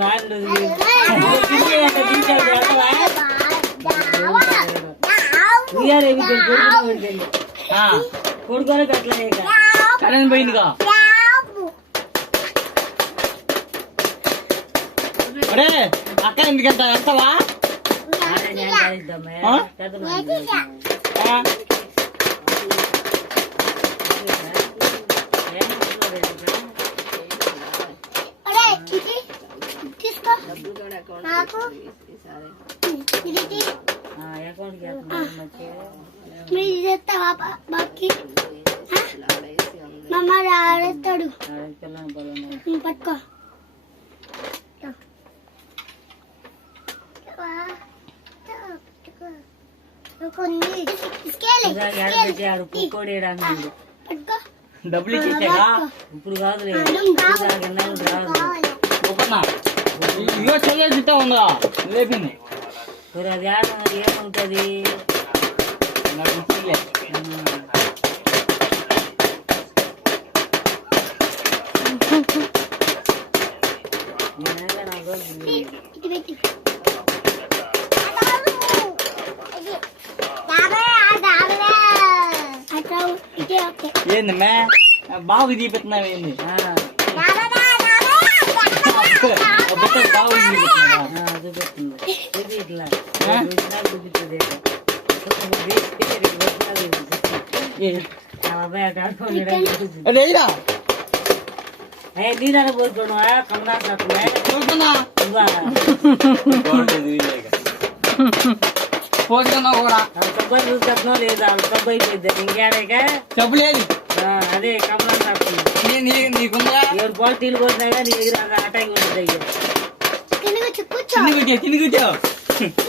బాగా కొడుకోలే అట్లా కరెంట్ పోయిందిగా. అరే అక్క ఎందుకు వెళ్తావా? ఆడేస్తాడు పట్టుకో డబ్బులు ఇచ్చేసాగా ఇప్పుడు కాదు ఇగో చెల్లెలు తింటా ఉందా లేపింది. అది ఏముంటది ఏందమ్మా బాగు తీపెట్టినావు ఏంది? నీదాన పోతున్నా కమలా పోతున్నా కూడా కొబ్బరి చూస్తున్నా లేదా కొబ్బరి ఇంకేడాక డబ్బు లేదు. అదే కమలా నీకుందా? 7 పాలు పోతున్నాయి నీ దగ్గర అటాక్ ఉంటుంది. కింద కూర్చో